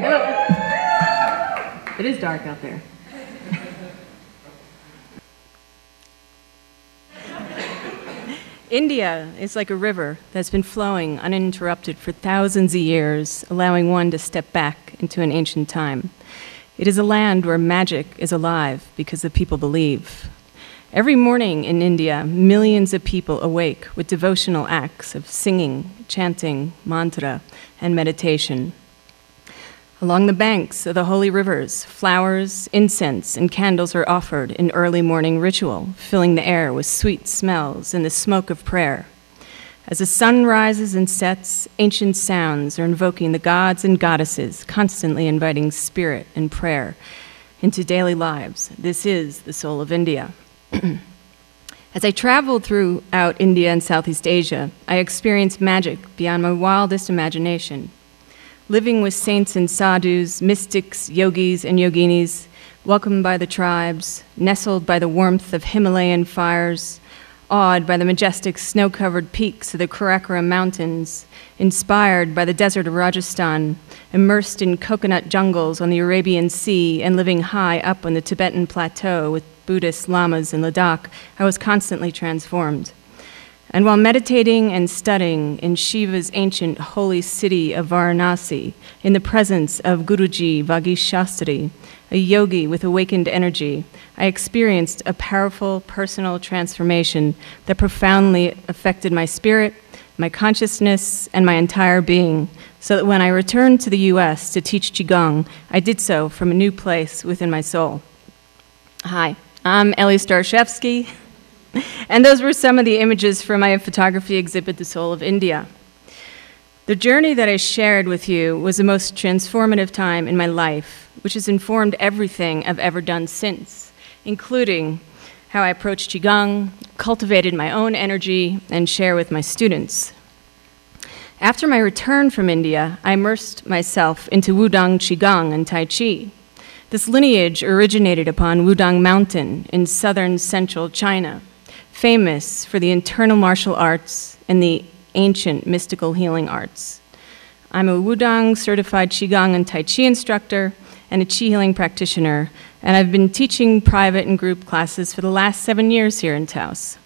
Hello. It is dark out there. India is like a river that's been flowing uninterrupted for thousands of years, allowing one to step back into an ancient time. It is a land where magic is alive because the people believe. Every morning in India, millions of people awake with devotional acts of singing, chanting, mantra, and meditation. Along the banks of the holy rivers, flowers, incense, and candles are offered in early morning ritual, filling the air with sweet smells and the smoke of prayer. As the sun rises and sets, ancient sounds are invoking the gods and goddesses, constantly inviting spirit and prayer into daily lives. This is the soul of India. As I traveled throughout India and Southeast Asia, I experienced magic beyond my wildest imagination. Living with saints and sadhus, mystics, yogis, and yoginis, welcomed by the tribes, nestled by the warmth of Himalayan fires, awed by the majestic snow-covered peaks of the Karakoram Mountains, inspired by the desert of Rajasthan, immersed in coconut jungles on the Arabian Sea, and living high up on the Tibetan plateau with Buddhist lamas in Ladakh, I was constantly transformed. And while meditating and studying in Shiva's ancient holy city of Varanasi, in the presence of Guruji Vagishastri, a yogi with awakened energy, I experienced a powerful personal transformation that profoundly affected my spirit, my consciousness, and my entire being, so that when I returned to the US to teach Qigong, I did so from a new place within my soul. Hi, I'm Ellie Stairshevsky, and those were some of the images from my photography exhibit, The Soul of India. The journey that I shared with you was the most transformative time in my life, which has informed everything I've ever done since, including how I approach Qigong, cultivated my own energy, and share with my students. After my return from India, I immersed myself into Wudang Qigong and Tai Chi. This lineage originated upon Wudang Mountain in southern central China, famous for the internal martial arts and the ancient mystical healing arts. I'm a Wudang certified Qigong and Tai Chi instructor and a Qi healing practitioner, and I've been teaching private and group classes for the last 7 years here in Taos.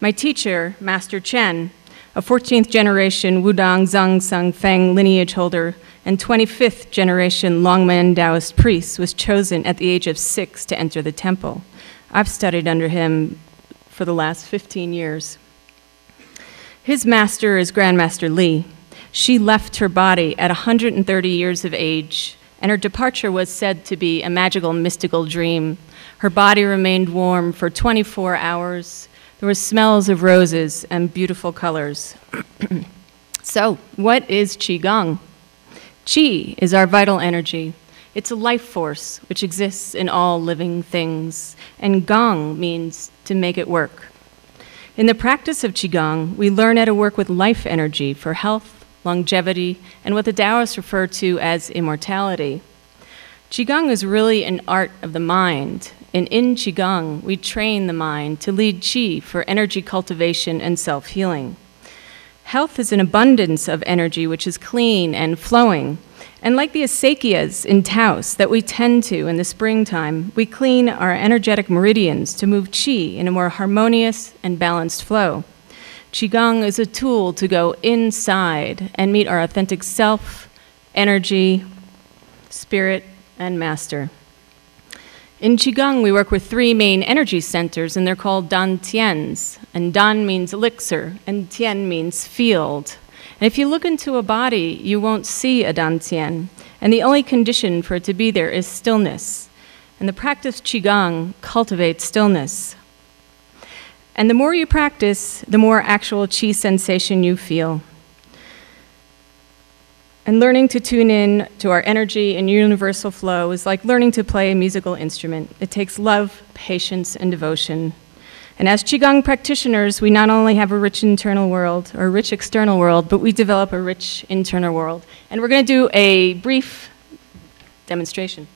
My teacher, Master Chen, a 14th generation Wudang Zhang Sung Feng lineage holder and 25th generation Longmen Taoist priest, was chosen at the age of 6 to enter the temple. I've studied under him for the last 15 years. His master is Grandmaster Li. She left her body at 130 years of age, and her departure was said to be a magical, mystical dream. Her body remained warm for 24 hours. There were smells of roses and beautiful colors. So, what is Qigong? Qi is our vital energy. It's a life force which exists in all living things, and Gong means to make it work. In the practice of Qigong, we learn how to work with life energy for health, longevity, and what the Taoists refer to as immortality. Qigong is really an art of the mind, and in Qigong, we train the mind to lead Qi for energy cultivation and self-healing. Health is an abundance of energy which is clean and flowing. And like the acequias in Taos that we tend to in the springtime, we clean our energetic meridians to move Qi in a more harmonious and balanced flow. Qigong is a tool to go inside and meet our authentic self, energy, spirit, and master. In Qigong, we work with 3 main energy centers, and they're called Dan Tians. And Dan means elixir, and Tien means field. And if you look into a body, you won't see a Dan Tien. And the only condition for it to be there is stillness. And the practice Qigong cultivates stillness. And the more you practice, the more actual Qi sensation you feel. And learning to tune in to our energy and universal flow is like learning to play a musical instrument. It takes love, patience, and devotion. And as Qigong practitioners, we not only have a rich internal world or a rich external world, but we develop a rich internal world. And we're going to do a brief demonstration.